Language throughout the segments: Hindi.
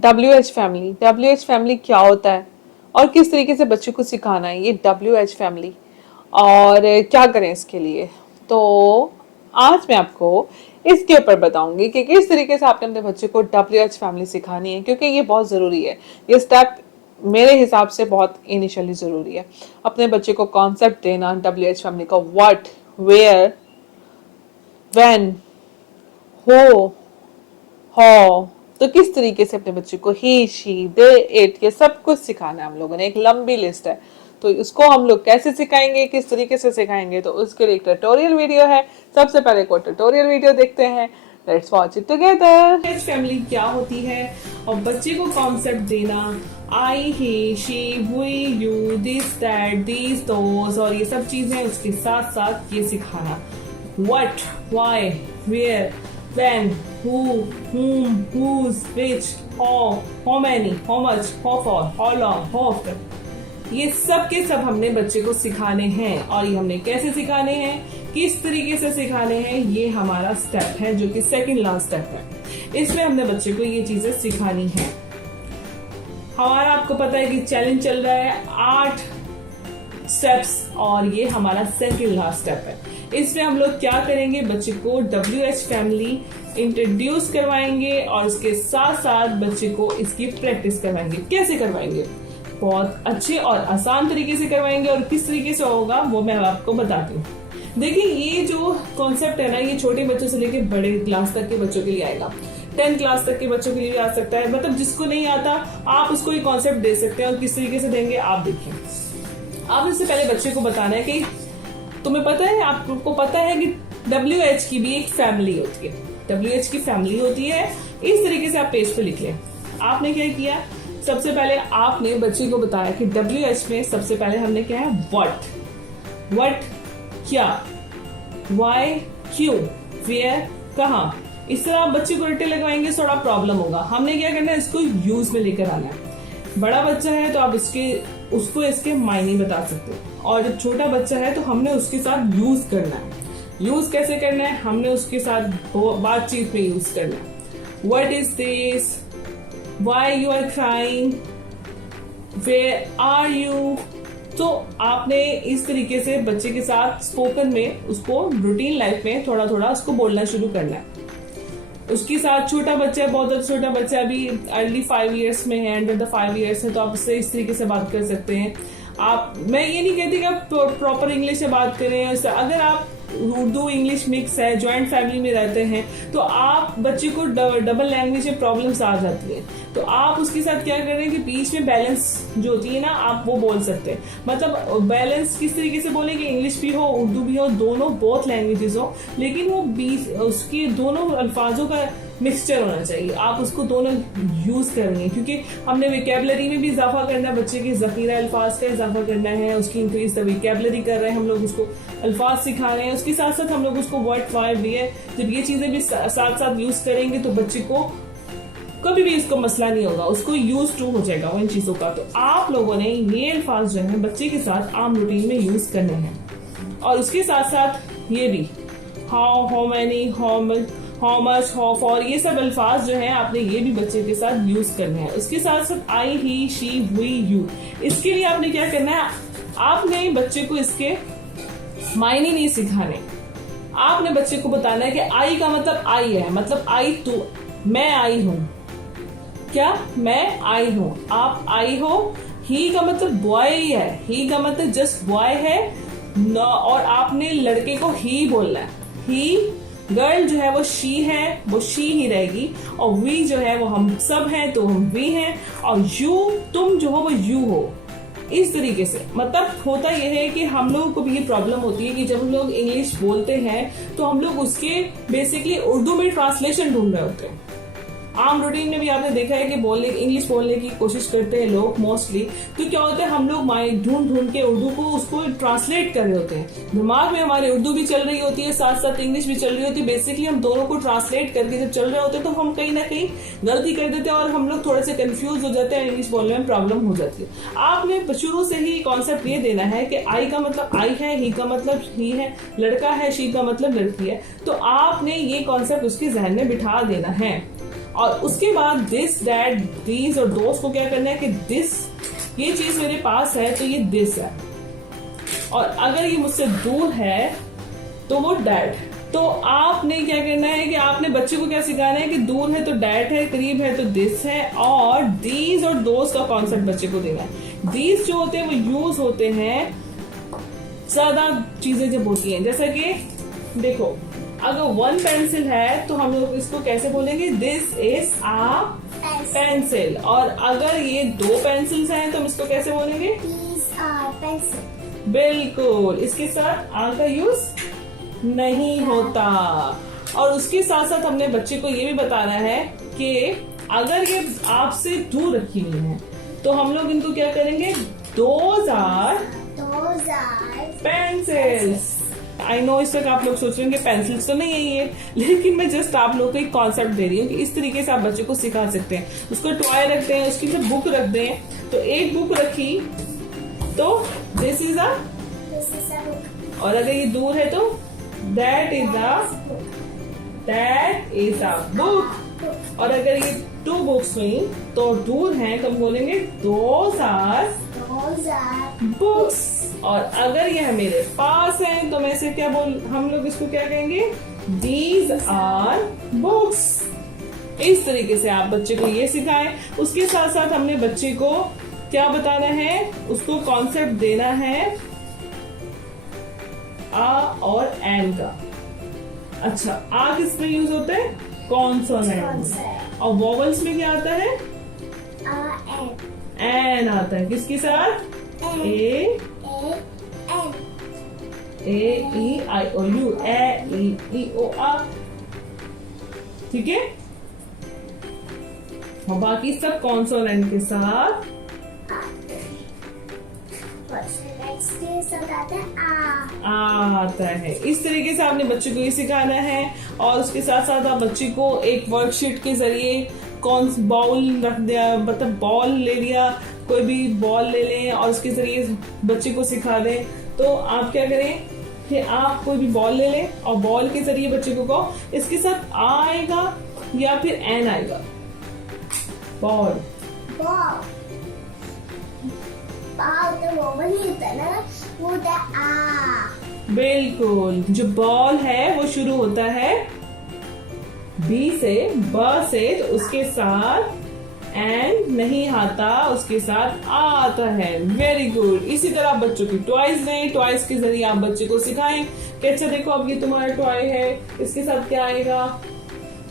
WH फैमिली क्या होता है और किस तरीके से बच्चों को सिखाना है ये WH फैमिली, और क्या करें इसके लिए। तो आज मैं आपको इसके ऊपर बताऊंगी कि किस तरीके से आपने अपने बच्चे को WH फैमिली सिखानी है, क्योंकि ये बहुत ज़रूरी है। ये स्टेप मेरे हिसाब से बहुत इनिशियली ज़रूरी है। अपने बच्चे को कॉन्सेप्ट देना WH फैमिली का, व्हाट, वेयर, व्हेन, हो, हाउ, तो किस तरीके से अपने बच्चे को ही, शी, दे, इट, ये सब कुछ सिखाना है हम लोगों ने। एक लंबी लिस्ट है, तो इसको हम लोग कैसे सिखाएंगे, किस तरीके से सिखाएंगे, तो उसके लिए एक ट्यूटोरियल वीडियो है। सबसे पहले को ट्यूटोरियल वीडियो देखते हैं। Let's watch it together. Family क्या होती है और बच्चे को कॉन्सेप्ट देना, I, he, she, we, you, this, that, these, those, और ये सब चीजें उसके साथ साथ ये सिखाना, what, why, where, when, who, whom, whose, which, how many, how much, how far, how long, how often, ये सब के सब हमने बच्चे को सिखाने हैं। और ये हमने कैसे सिखाने हैं, किस तरीके से सिखाने हैं, ये हमारा स्टेप है जो कि सेकंड लास्ट स्टेप है। इसमें हमने बच्चे को ये चीजें सिखानी है। हमारा आपको पता है कि चैलेंज चल रहा है 8 स्टेप्स, और ये हमारा सेकंड लास्ट स्टेप है। इसमें हम लोग क्या करेंगे, बच्चे को WH फैमिली इंट्रोड्यूस करवाएंगे और उसके साथ साथ बच्चे को इसकी प्रैक्टिस करवाएंगे। कैसे करवाएंगे, बहुत अच्छे और आसान तरीके से करवाएंगे, और किस तरीके से होगा वो मैं आपको बताती हूँ। देखिए, ये जो कॉन्सेप्ट है ना, ये छोटे बच्चों से लेकर बड़े क्लास तक के बच्चों के लिए आएगा। 10 क्लास तक के बच्चों के लिए भी आ सकता है। मतलब जिसको नहीं आता आप उसको ये कॉन्सेप्ट दे सकते हैं, और किस तरीके से देंगे आप देखिए। आप इससे पहले बच्चे को बताना है कि तुम्हें पता है, आपको पता है कि WH की भी एक फैमिली होती है। WH की फैमिली होती है, इस तरीके से आप पेज पे लिख लें। आपने क्या किया, सबसे पहले आपने बच्चे को बताया कि WH में सबसे पहले हमने क्या है, व्हाट, क्या, व्हाई, क्यों, वेयर, कहाँ। इस तरह आप बच्चे को रट्टे लगवाएंगे थोड़ा प्रॉब्लम होगा। हमने क्या करना है, इसको यूज में लेकर आना है। बड़ा बच्चा है तो आप उसको इसके मायने बता सकते हो, और जब छोटा बच्चा है तो हमने उसके साथ यूज करना है। यूज कैसे करना है, हमने उसके साथ बातचीत में यूज करना है। What is this, why you are crying, where are you. तो आपने इस तरीके से बच्चे के साथ स्पोकन में उसको रूटीन लाइफ में थोड़ा थोड़ा उसको बोलना शुरू करना है। उसके साथ छोटा बच्चा है, बहुत छोटा बच्चा अभी अर्ली 5 इयर्स में है, अंडर द 5 इयर्स है, तो आप उससे इस तरीके से बात कर सकते हैं। मैं ये नहीं कहती कि आप प्रॉपर इंग्लिश में बात करें। अगर आप उर्दू इंग्लिश मिक्स है, ज्वाइंट फैमिली में रहते हैं, तो आप बच्चे को डबल लैंग्वेज में प्रॉब्लम्स आ जाती है, तो आप उसके साथ क्या कर रहे हैं कि बीच में बैलेंस जो होती है ना, आप वो बोल सकते हैं। मतलब बैलेंस किस तरीके से बोले कि इंग्लिश भी हो, उर्दू भी हो, दोनों बोथ लैंग्वेजेस हो, लेकिन वो बीच उसके दोनों अल्फाजों का मिक्सचर होना चाहिए। आप उसको दोनों यूज करेंगे, क्योंकि हमने विकेबलरी में भी इजाफा करना है, बच्चे के जखीरा अल्फाज का इजाफा करना है, उसकी इंक्रीज द विकेबलरी कर रहे हैं हम लोग, उसको अल्फाज सिखा रहे हैं। उसके साथ साथ हम लोग उसको व्हाट, व्हाई, वेयर, जब ये चीजें भी साथ साथ यूज करेंगे तो बच्चे को कभी भी इसको मसला नहीं होगा, उसको यूज टू हो जाएगा इन चीजों का। तो आप लोगों ने ये अल्फाज जो है बच्चे के साथ आम रूटीन में यूज करने हैं, और उसके साथ साथ ये भी how many, how much, how for, ये सब अल्फाज जो हैं आपने ये भी बच्चे के साथ यूज करने हैं। उसके साथ साथ आई, ही, शी, वी, यू, इसके लिए आपने क्या करना है, आपने बच्चे को इसके मायने नहीं सिखाने। आपने बच्चे को बताना है कि आई का मतलब आई है, मतलब आई तू, मैं आई हूं, क्या, मैं आई हूं, आप आई हो। ही का मतलब बॉय है, ही का मतलब जस्ट बॉय है, और आपने लड़के को ही बोलना है। ही, गर्ल जो है वो शी है, वो शी ही रहेगी, और वी जो है वो हम सब हैं तो हम वी हैं, और यू, तुम जो हो वो यू हो। इस तरीके से मतलब होता यह है कि हम लोगों को भी ये प्रॉब्लम होती है कि जब हम लोग इंग्लिश बोलते हैं तो हम लोग उसके बेसिकली उर्दू में ट्रांसलेशन ढूंढ रहे होते हैं। आम रूटीन में भी आपने देखा है कि इंग्लिश बोलने की कोशिश करते हैं लोग मोस्टली, तो क्या होता है, हम लोग ढूंढ के उर्दू को उसको ट्रांसलेट कर रहे होते हैं। दिमाग में हमारे उर्दू भी चल रही होती है, साथ साथ इंग्लिश भी चल रही होती है। बेसिकली हम दोनों को ट्रांसलेट करके जब चल रहे होते हैं तो हम कहीं ना कहीं गलती कर देते हैं, और हम लोग थोड़े से कंफ्यूज हो जाते हैं, इंग्लिश बोलने में प्रॉब्लम हो जाती है। आपने शुरू से ही कॉन्सेप्ट ये देना है कि आई का मतलब आई है, ही का मतलब ही है, लड़का है, शी का मतलब लड़की है। तो आपने ये कॉन्सेप्ट उसके जहन में बिठा देना है। और उसके बाद दिस, दैट, दीज और दोस्त को क्या करना है कि दिस, ये चीज मेरे पास है तो ये दिस है, और अगर ये मुझसे दूर है तो वो डैट। तो आपने क्या करना है कि आपने बच्चे को क्या सिखाना है कि दूर है तो डैट है, करीब है तो दिस है, और दीज और दोस्त का कॉन्सेप्ट बच्चे को देना है। दीज जो होते हैं वो यूज होते हैं ज्यादा चीजें जब होती हैं, जैसा कि देखो अगर 1 पेंसिल है तो हम लोग इसको कैसे बोलेंगे, दिस इज आ पेंसिल। और अगर ये 2 पेंसिल्स हैं तो हम इसको कैसे बोलेंगे, बिल्कुल, इसके साथ आ का यूज नहीं होता। और उसके साथ साथ हमने बच्चे को ये भी बताना है कि अगर ये आपसे दूर रखी हुई है तो हम लोग इनको क्या करेंगे, those are pencils. I know इस तक आप लोग सोच रहे होंगे पेंसिल्स तो नहीं है ये, लेकिन मैं जस्ट आप लोग को एक कॉन्सेप्ट दे रही हूँ कि इस तरीके से आप बच्चे को सिखा सकते हैं। उसको टॉय रखते हैं, उसकी जब बुक रख दें तो एक बुक रखी तो दिस इज अ, और अगर ये दूर है तो दैट इज अ बुक। और अगर ये 2 बुक्स हुई तो दूर हैं तो हम बोलेंगे दोज आर बुक्स। और अगर यह मेरे पास है तो मैं इसे क्या हम लोग इसको क्या कहेंगे, दीज आर बुक्स। इस तरीके से आप बच्चे को ये सिखाएं। उसके साथ साथ हमने बच्चे को क्या बताना है, उसको कॉन्सेप्ट देना है आ और एन का। अच्छा, आ किस में यूज होता है, कॉन्सोनेंट। और वोवल्स में क्या आता है, एन आता है, किसके साथ, ए ई आई ओ यू, ए ई ओ आ, ठीक है। और बाकी सब कॉन्सोनेंट के साथ आता है। इस तरीके से आपने बच्चे को ये सिखाना है। और उसके साथ साथ आप बच्चे को एक वर्कशीट के जरिए कौन बॉल रख दिया, मतलब बॉल ले लिया, कोई भी बॉल ले लें और उसके जरिए बच्चे को सिखा दें। तो आप क्या करें कि आप कोई भी बॉल ले लें और बॉल के जरिए बच्चे को कहो इसके साथ आ आएगा या फिर एन आएगा, बॉल बिल्कुल। जो बॉल है वो शुरू होता है बी से, ब से, तो उसके साथ एन नहीं आता, उसके साथ आ आता है। Very good. इसी तरह आप बच्चों की टॉयज दें, टॉयज के जरिए आप बच्चे को सिखाएं कि अच्छा देखो अब ये तुम्हारा टॉय है, इसके साथ क्या आएगा,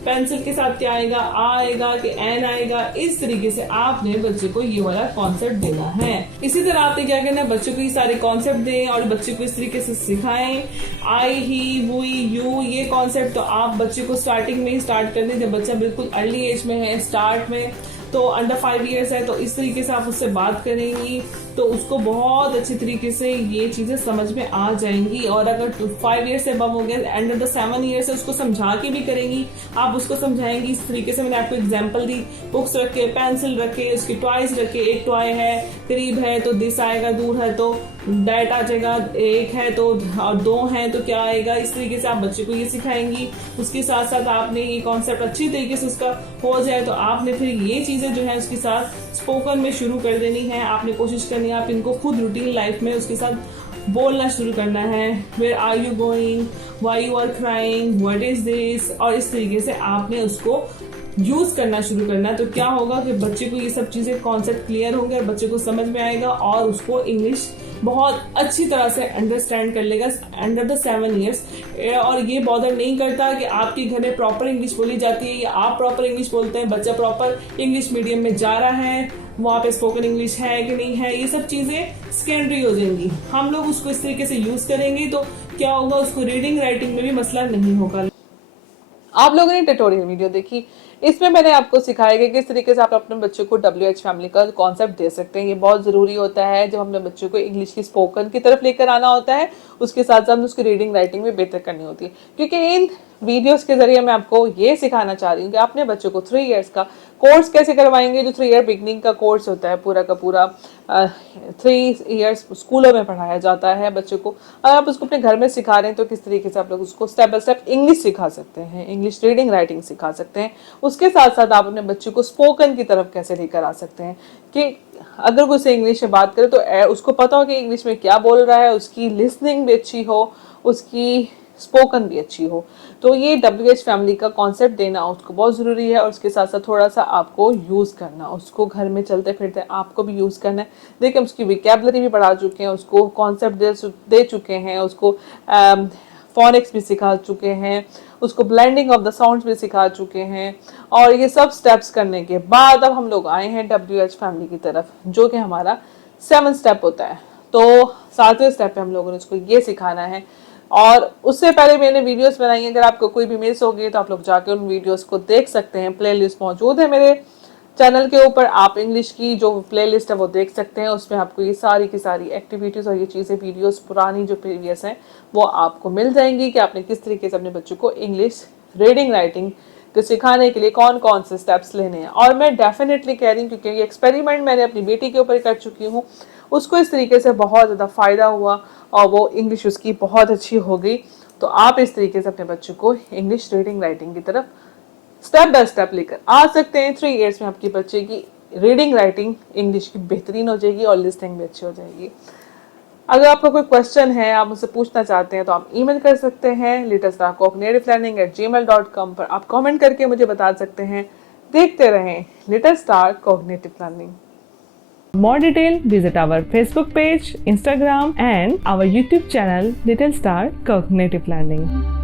पेंसिल के साथ क्या आएगा, आ आएगा कि एन आएगा। इस तरीके से आपने बच्चे को ये वाला कॉन्सेप्ट देना है। इसी तरह आपने क्या करना है, बच्चे को ये सारे कॉन्सेप्ट दें और बच्चे को इस तरीके से सिखाएं। आई, ही, वुई, यू, ये कॉन्सेप्ट तो आप बच्चे को स्टार्टिंग में ही स्टार्ट कर दें, जब बच्चा बिल्कुल अर्ली एज में है, स्टार्ट में, तो अंडर 5 इयर्स है, तो इस तरीके से आप उससे बात करेंगी तो उसको बहुत अच्छी तरीके से ये चीजें समझ में आ जाएंगी। और अगर 5 इयर्स से अबव हो गया, अंडर द 7 इयर्स है, उसको समझा के भी करेंगी, आप उसको समझाएंगी इस तरीके से। मैंने आपको एग्जांपल दी, बुक्स रखे, पेंसिल रखे, उसकी टॉयज रखे, एक टॉय है, करीब है तो दिस आएगा, दूर है तो डैट आ जाएगा, एक है तो और 2 हैं तो क्या आएगा। इस तरीके से आप बच्चे को ये सिखाएंगी। उसके साथ साथ आपने ये कॉन्सेप्ट अच्छी तरीके से उसका हो जाए तो आपने फिर ये चीजें जो है उसके साथ स्पोकन में शुरू कर देनी है। आपने कोशिश करनी है आप इनको खुद रूटीन लाइफ में उसके साथ बोलना शुरू करना है। Where are you going, why you are crying, what is this, और इस तरीके से आपने उसको यूज करना शुरू करना। तो क्या होगा कि बच्चे को ये सब चीजें कॉन्सेप्ट क्लियर होंगे और बच्चे को समझ में आएगा और उसको इंग्लिश बहुत अच्छी तरह से अंडरस्टैंड कर लेगा अंडर द 7 इयर्स। और ये बॉदर नहीं करता कि आपके घर में प्रॉपर इंग्लिश बोली जाती है या आप प्रॉपर इंग्लिश बोलते हैं, बच्चा प्रॉपर इंग्लिश मीडियम में जा रहा है, वहाँ पे स्पोकन इंग्लिश है कि नहीं है, ये सब चीजें सेकेंडरी हो जाएंगी। हम लोग उसको इस तरीके से यूज करेंगे तो क्या होगा, उसको रीडिंग राइटिंग में भी मसला नहीं होगा। आप लोगों ने ट्यूटोरियल वीडियो देखी, इसमें मैंने आपको सिखाया कि किस तरीके से आप अपने बच्चों को WH फैमिली का कॉन्सेप्ट दे सकते हैं। ये बहुत ज़रूरी होता है जब हमने बच्चों को इंग्लिश की स्पोकन की तरफ लेकर आना होता है, उसके साथ साथ उसकी रीडिंग राइटिंग भी बेहतर करनी होती है, क्योंकि इन वीडियोस के जरिए मैं आपको ये सिखाना चाह रही हूँ कि अपने बच्चों को 3 इयर्स का कोर्स कैसे करवाएंगे। जो 3 ईयर बिगनिंग का कोर्स होता है पूरा का पूरा 3 इयर्स स्कूलों में पढ़ाया जाता है बच्चों को। अगर आप उसको अपने घर में सिखा रहे हैं तो किस तरीके से आप लोग उसको स्टेप बाय स्टेप इंग्लिश सिखा सकते हैं, इंग्लिश रीडिंग राइटिंग सिखा सकते हैं। उसके साथ साथ आप अपने बच्चों को स्पोकन की तरफ कैसे लेकर आ सकते हैं कि अगर कोई से इंग्लिश में बात करे तो उसको पता हो कि इंग्लिश में क्या बोल रहा है, उसकी लिसनिंग भी अच्छी हो, उसकी स्पोकन भी अच्छी हो। तो ये WH फैमिली का कॉन्सेप्ट देना उसको बहुत ज़रूरी है, और उसके साथ साथ थोड़ा सा आपको यूज़ करना, उसको घर में चलते फिरते आपको भी यूज़ करना है। देखिए उसकी विकेबलरी भी बढ़ा चुके हैं, उसको कॉन्सेप्ट दे चुके हैं, उसको फोनिक्स भी सिखा चुके हैं, उसको ब्लेंडिंग ऑफ द साउंड्स भी सिखा चुके हैं। और ये सब स्टेप्स करने के बाद अब हम लोग आए हैं WH फैमिली की तरफ, जो कि हमारा 7 स्टेप होता है। तो 7वें स्टेप पे हम लोगों ने उसको ये सिखाना है। और उससे पहले मैंने वीडियोस बनाई है, अगर आपको कोई भी मिस हो गई तो आप लोग जाके उन वीडियोस को देख सकते हैं। प्लेलिस्ट मौजूद है मेरे चैनल के ऊपर, आप इंग्लिश की जो प्लेलिस्ट है वो देख सकते हैं। उसमें आपको ये सारी की सारी एक्टिविटीज़ और ये चीज़ें वीडियोस पुरानी जो प्रीवियस हैं वो आपको मिल जाएंगी कि आपने किस तरीके से अपने बच्चों को इंग्लिश रीडिंग राइटिंग को सिखाने के लिए कौन कौन से स्टेप्स लेने हैं। और मैं डेफिनेटली कह रही हूँ क्योंकि ये एक्सपेरिमेंट मैंने अपनी बेटी के ऊपर कर चुकी हूँ, उसको इस तरीके से बहुत ज़्यादा फ़ायदा हुआ और वो इंग्लिश उसकी बहुत अच्छी हो गई। तो आप इस तरीके से अपने बच्चों को इंग्लिश रीडिंग राइटिंग की तरफ स्टेप बाय स्टेप लेकर आ सकते हैं। 3 इयर्स में आपकी बच्चे की रीडिंग राइटिंग इंग्लिश की बेहतरीन हो जाएगी और लिसनिंग भी अच्छी हो जाएगी। अगर आपका कोई क्वेश्चन है, आप मुझसे पूछना चाहते हैं, तो आप ईमेल कर सकते हैं littlestarcognitiveplanning@gmail.com पर। आप कमेंट करके मुझे बता सकते हैं। देखते रहें little star cognitive planning. more detail, visit our Facebook page, Instagram and our YouTube channel Little Star Cognitive Planning.